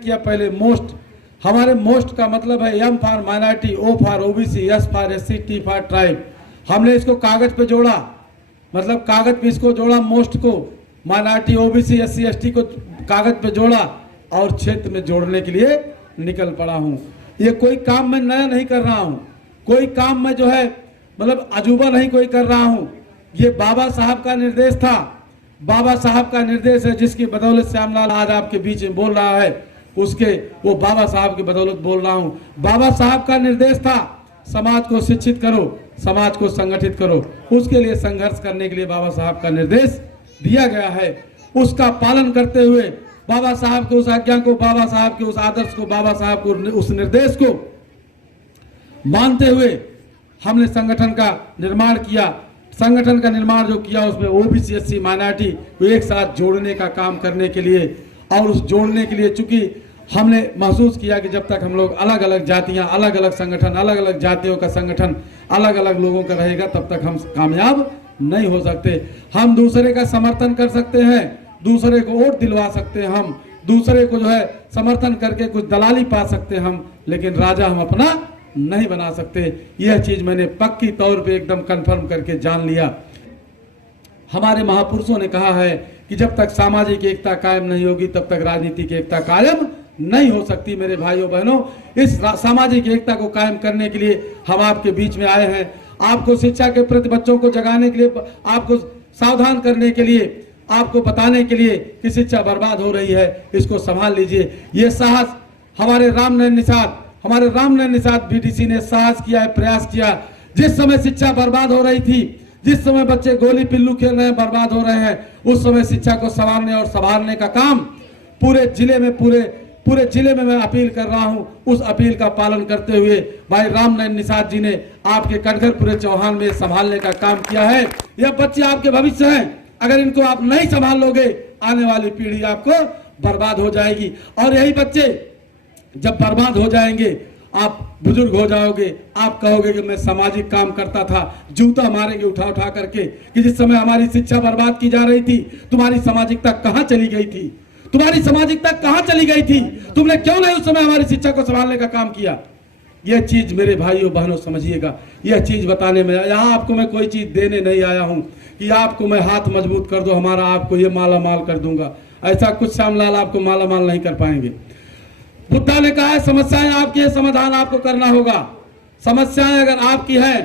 Define किया पहले most. हमारे मोस्ट का मतलब है M for minority, O for OBC, S for SC, T for tribe. हमने इसको कागज पे जोड़ा, मतलब कागज पे इसको जोड़ा, मोस्ट को, माइनॉरिटी, ओबीसी, एससी, एसटी को कागज पे जोड़ा और क्षेत्र में जोड़ने के लिए निकल पड़ा हूँ। ये कोई काम मैं नया नहीं कर रहा हूँ, कोई काम मैं जो है मतलब अजूबा नहीं कोई कर रहा हूँ। ये बाबा साहब का निर्देश था, बाबा साहब का निर्देश है, जिसकी बदौलत श्यामलाल आज आपके बीच में बोल रहा है, उसके वो बाबा साहब की बदौलत बोल रहा हूँ। बाबा साहब का निर्देश था समाज को शिक्षित करो, समाज को संगठित करो, उसके लिए संघर्ष करने के लिए बाबा साहब का निर्देश दिया गया है। उसका पालन करते हुए बाबा साहब के उस आज्ञा को, बाबा साहब के उस आदर्श को, बाबा साहब को उस निर्देश को मानते हुए हमने संगठन का निर्माण किया। संगठन का निर्माण जो किया उसमें ओबीसी, एससी, माइनॉरिटी को एक साथ जोड़ने का काम करने के लिए, और उस जोड़ने के लिए चूंकि हमने महसूस किया कि जब तक हम लोग अलग अलग जातियां, अलग अलग संगठन, अलग अलग जातियों का संगठन अलग अलग लोगों का रहेगा, तब तक हम कामयाब नहीं हो सकते। हम दूसरे का समर्थन कर सकते हैं, दूसरे को वोट दिलवा सकते हैं, हम दूसरे को जो है समर्थन करके कुछ दलाली पा सकते हैं हम, लेकिन राजा हम अपना नहीं बना सकते। यह चीज मैंने पक्की तौर पे एकदम कंफर्म करके जान लिया। हमारे महापुरुषों ने कहा है कि जब तक सामाजिक एकता कायम नहीं होगी तब तक राजनीतिक एकता कायम नहीं हो सकती। मेरे भाइयों बहनों, इस सामाजिक एकता को कायम करने के लिए हम आपके बीच में आए हैं। आपको शिक्षा के प्रति बच्चों को जगाने के लिए, आपको सावधान करने के लिए, आपको बताने के लिए कि शिक्षा बर्बाद हो रही है, इसको संभाल लीजिए। ये साहस हमारे रामनयन निषाद बीडीसी ने साहस किया है, प्रयास किया। जिस समय शिक्षा बर्बाद हो रही थी, जिस समय बच्चे गोली पिल्लू खेल रहे हैं, बर्बाद हो रहे हैं, उस समय शिक्षा को संवारने और संभालने का काम पूरे जिले में मैं अपील कर रहा हूं। उस अपील का पालन करते हुए भाई रामनयन निषाद जी ने आपके कटघरपुरे चौहान में संभालने का काम किया है। यह बच्चे आपके भविष्य हैं, अगर इनको आप नहीं संभाल लोगे आने वाली पीढ़ी आपको बर्बाद हो जाएगी। और यही बच्चे जब बर्बाद हो जाएंगे, आप बुजुर्ग हो जाओगे, आप कहोगे कि मैं सामाजिक काम करता था, जूता मारेंगे उठा उठा करके कि जिस समय हमारी शिक्षा बर्बाद की जा रही थी तुम्हारी सामाजिकता कहां चली गई थी, तुम्हारी सामाजिकता कहां चली गई थी, तुमने क्यों नहीं उस समय हमारी शिक्षा को संभालने का काम किया। यह चीज मेरे भाइयों बहनों समझिएगा, यह चीज बताने में, यहाँ आपको मैं कोई चीज देने नहीं आया हूँ कि आपको मैं हाथ मजबूत कर दो हमारा, आपको ये माला माल कर दूंगा, ऐसा कुछ श्यामलाल आपको माला माल नहीं कर पाएंगे। बुद्धा ने कहा है समस्याएं आपकी है, समाधान आपको करना होगा। समस्याएं अगर आपकी है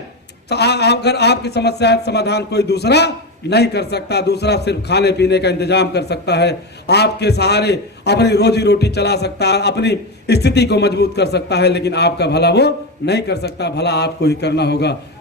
तो अगर आपकी समस्या समाधान कोई दूसरा नहीं कर सकता, दूसरा सिर्फ खाने पीने का इंतजाम कर सकता है, आपके सहारे अपनी रोजी रोटी चला सकता है, अपनी स्थिति को मजबूत कर सकता है, लेकिन आपका भला वो नहीं कर सकता, भला आपको ही करना होगा।